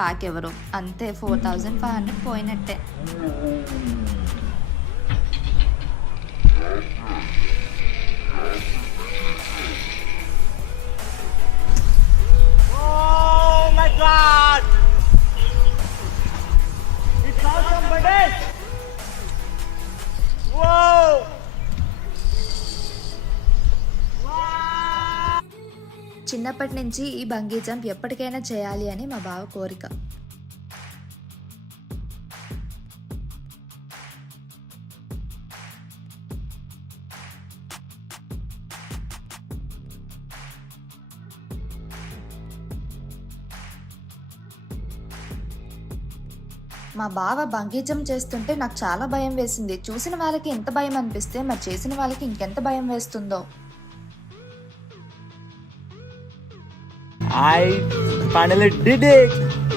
Back ఎవరు, అంతే 4500 పోయినట్టే. చిన్నప్పటి నుంచి ఈ బంగీ జంప్ ఎప్పటికైనా చేయాలి అని మా బావ కోరిక. మా బావ బంగీ జంప్ చేస్తుంటే నాకు చాలా భయం వేసింది. చూసిన వాళ్ళకి ఎంత భయం అనిపిస్తే మరి చేసిన వాళ్ళకి ఇంకెంత భయం వేస్తుందో. I finally did it!